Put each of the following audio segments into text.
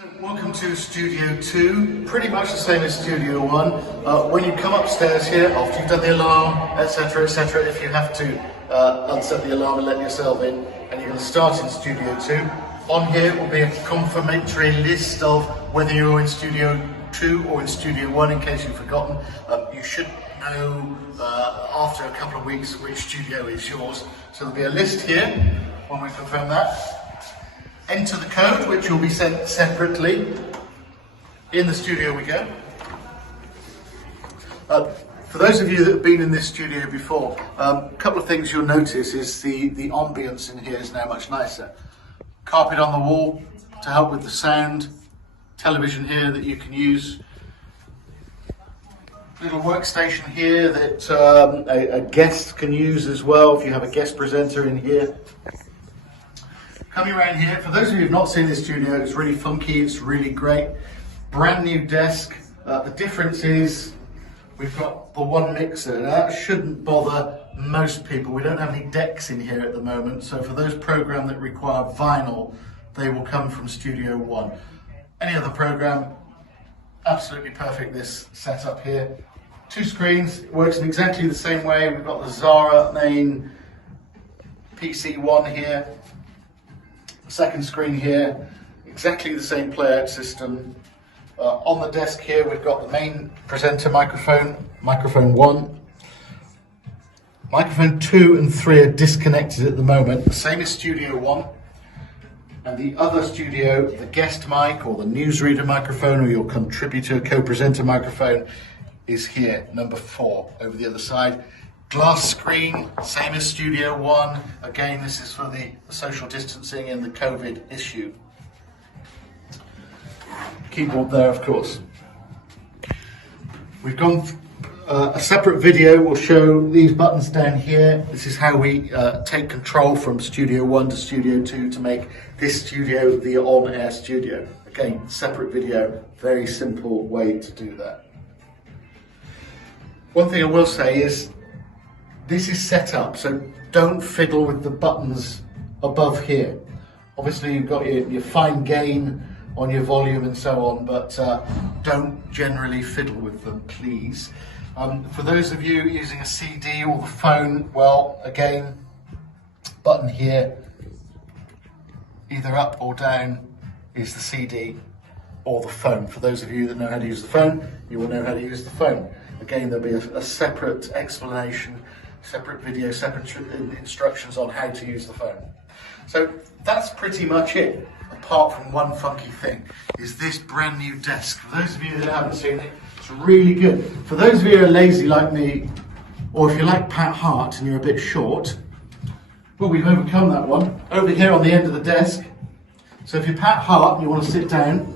So welcome to Studio 2, pretty much the same as Studio 1. When you come upstairs here, after you've done the alarm, etc, if you have to unset the alarm and let yourself in, and you're going to start in Studio 2, on here will be a confirmatory list of whether you're in Studio 2 or in Studio 1, in case you've forgotten. You should know after a couple of weeks which studio is yours. So there'll be a list here when we confirm that. Enter the code, which will be sent separately. In the studio we go. For those of you that have been in this studio before, a couple of things you'll notice is the ambience in here is now much nicer. Carpet on the wall to help with the sound. Television here that you can use. Little workstation here that a guest can use as well if you have a guest presenter in here. Coming around here, for those of you who've not seen this studio, it's really funky, it's really great. Brand new desk. The difference is we've got the one mixer. Now that shouldn't bother most people. We don't have any decks in here at the moment, so for those programs that require vinyl, they will come from Studio 1. Any other program, absolutely perfect, this setup here. Two screens, it works in exactly the same way. We've got the Zara main PC1 here. Second screen here, exactly the same playout system. On the desk here we've got the main presenter microphone, microphone 1. Microphone 2 and 3 are disconnected at the moment, the same as Studio 1. And the other studio, the guest mic or the newsreader microphone or your contributor co-presenter microphone is here, number 4, over the other side. Glass screen, same as Studio 1. Again, this is for the social distancing and the COVID issue. Keyboard there, of course. We've gone a separate video will show these buttons down here. This is how we take control from Studio 1 to Studio 2 to make this studio the on-air studio. Again, separate video, very simple way to do that. One thing I will say is, this is set up, so don't fiddle with the buttons above here. Obviously you've got your fine gain on your volume and so on, but don't generally fiddle with them, please. For those of you using a CD or the phone, well, again, button here, either up or down is the CD or the phone. For those of you that know how to use the phone, you will know how to use the phone. Again, there'll be a separate explanation, separate video, separate instructions on how to use the phone. So that's pretty much it, apart from one funky thing, is this brand new desk. For those of you that haven't seen it, it's really good. For those of you who are lazy like me, or if you like Pat Hart and you're a bit short, well, we've overcome that one. Over here on the end of the desk. So if you're Pat Hart and you want to sit down,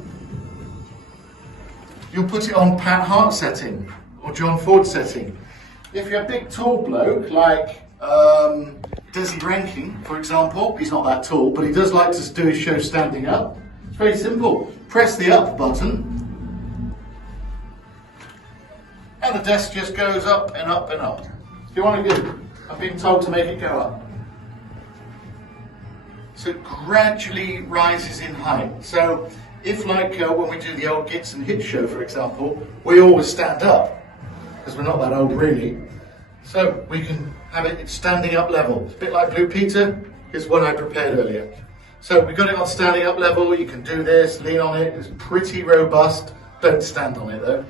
you'll put it on Pat Hart setting, or John Ford setting. If you're a big tall bloke like Desi Rankin, for example, he's not that tall, but he does like to do his show standing up. It's very simple. Press the up button, and the desk just goes up and up and up. If you want to do, I've been told to make it go up. So it gradually rises in height. So if like when we do the old Gits and Hits show, for example, we always stand up, because we're not that old really. So we can have it standing up level. It's a bit like Blue Peter, is what I prepared earlier. So we've got it on standing up level. You can do this, lean on it. It's pretty robust. Don't stand on it though.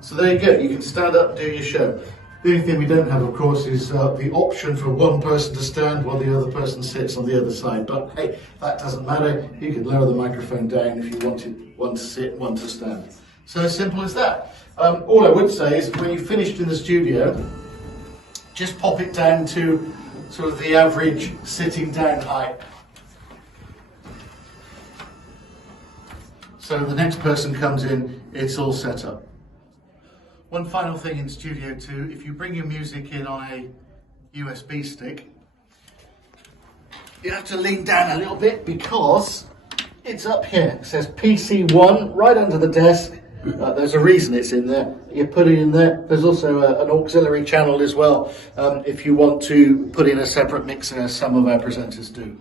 So there you go. You can stand up and do your show. The only thing we don't have, of course, is the option for one person to stand while the other person sits on the other side. But hey, that doesn't matter. You can lower the microphone down if you wanted one to sit, one to stand. So as simple as that. All I would say is when you've finished in the studio, just pop it down to sort of the average sitting down height. So the next person comes in, it's all set up. One final thing in Studio 2, if you bring your music in on a USB stick, you have to lean down a little bit because it's up here. It says PC1 right under the desk. There's a reason it's in there. You put it in there. There's also an auxiliary channel as well if you want to put in a separate mixer, as some of our presenters do.